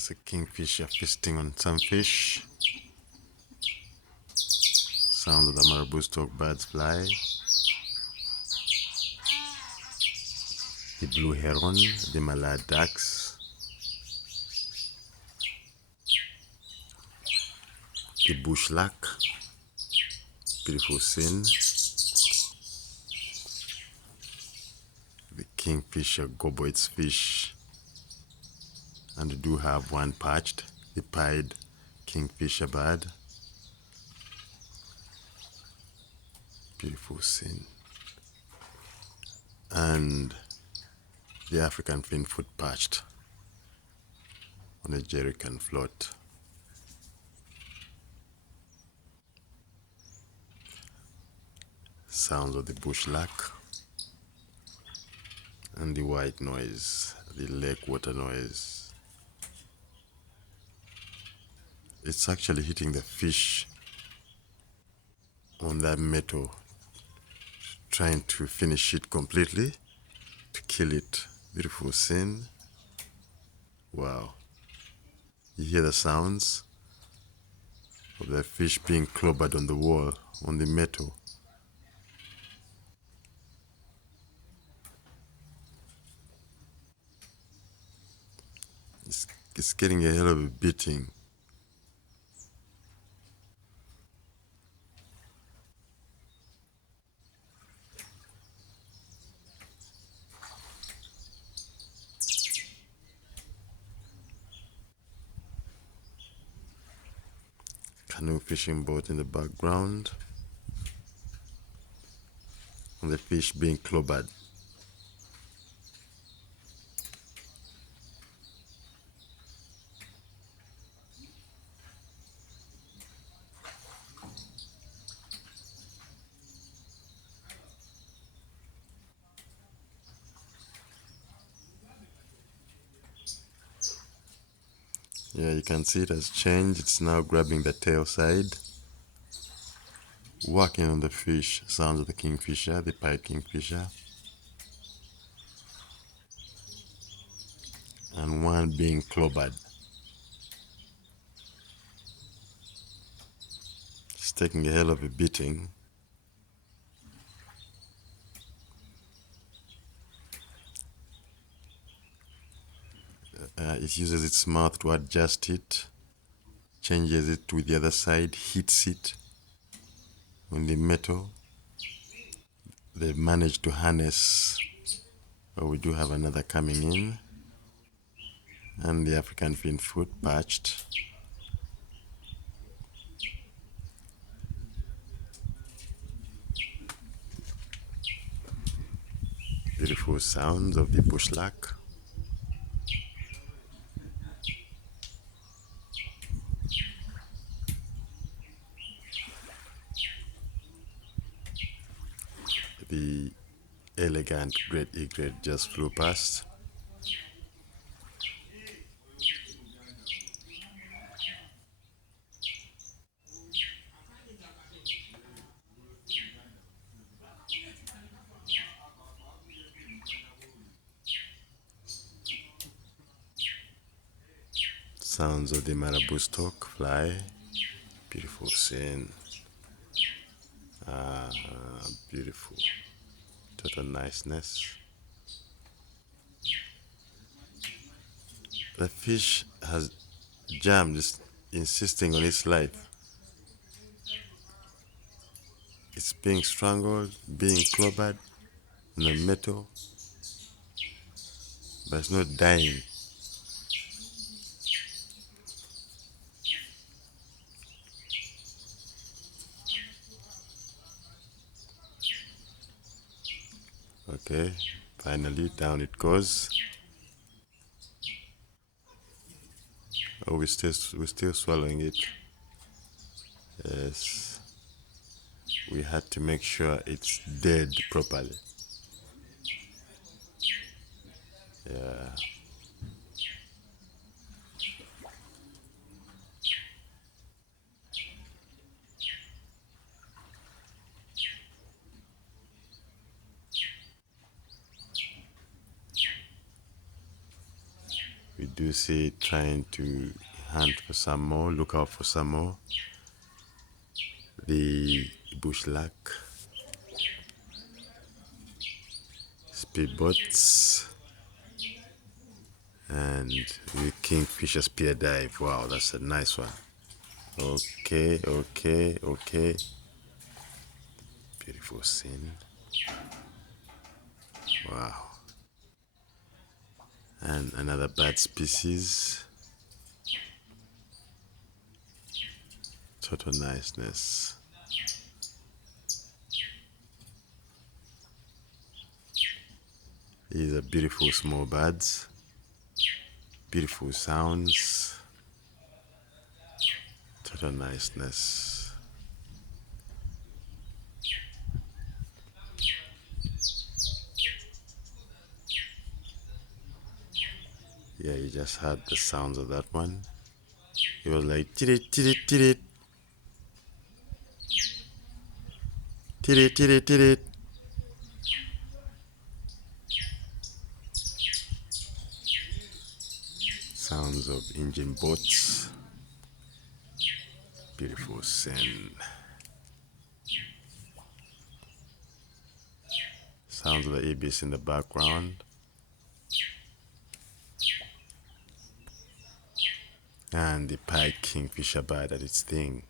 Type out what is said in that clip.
There's a kingfisher feasting on some fish. Sounds of the Marabou stork birds fly. The blue heron, the mallard ducks, the bush lark, beautiful scene. The kingfisher gobble its fish, and we do have one perched, the pied kingfisher bird. Beautiful scene. And the African finfoot perched on a jerrycan float. Sounds of the bush lark and the white noise, the lake water noise. It's actually hitting the fish on that metal, trying to finish it completely, to kill it. Beautiful scene. Wow. You hear the sounds of the fish being clobbered on the wall, on the metal. It's getting a hell of a beating. Canoe fishing boat in the background, and the fish being clobbered. Yeah, you can see it has changed. It's now grabbing the tail side, working on the fish. Sounds of the kingfisher, the pied kingfisher. And one being clobbered. It's taking a hell of a beating. It uses its mouth to adjust it, changes it to the other side, hits it on the metal. They've managed to harness, but we do have another coming in, and the African finfoot perched. Beautiful sounds of the bush lark. The elegant great egret just flew past. Sounds of the Marabou stork fly. Beautiful scene. Beautiful. Total niceness. The fish has jammed, just insisting on its life. It's being strangled, being clobbered on the metal, but it's not dying. Okay, finally down it goes. Oh, we're still swallowing it. Yes, we had to make sure it's dead properly. Yeah. We do see it trying to hunt for some more. Look out for some more. The bush lark, speedboats, and the Kingfisher spear dive. Wow, that's a nice one. Okay, okay, okay. Beautiful scene. Wow. And another bird species. Total niceness. These are beautiful small birds. Beautiful sounds. Total niceness. Yeah, you just heard the sounds of that one. It was like tirit tirit tirit tirit tirit tirit. Sounds of engine boats. Beautiful scene. Sounds of the ibis in the background. And the pike kingfisher bird at its thing.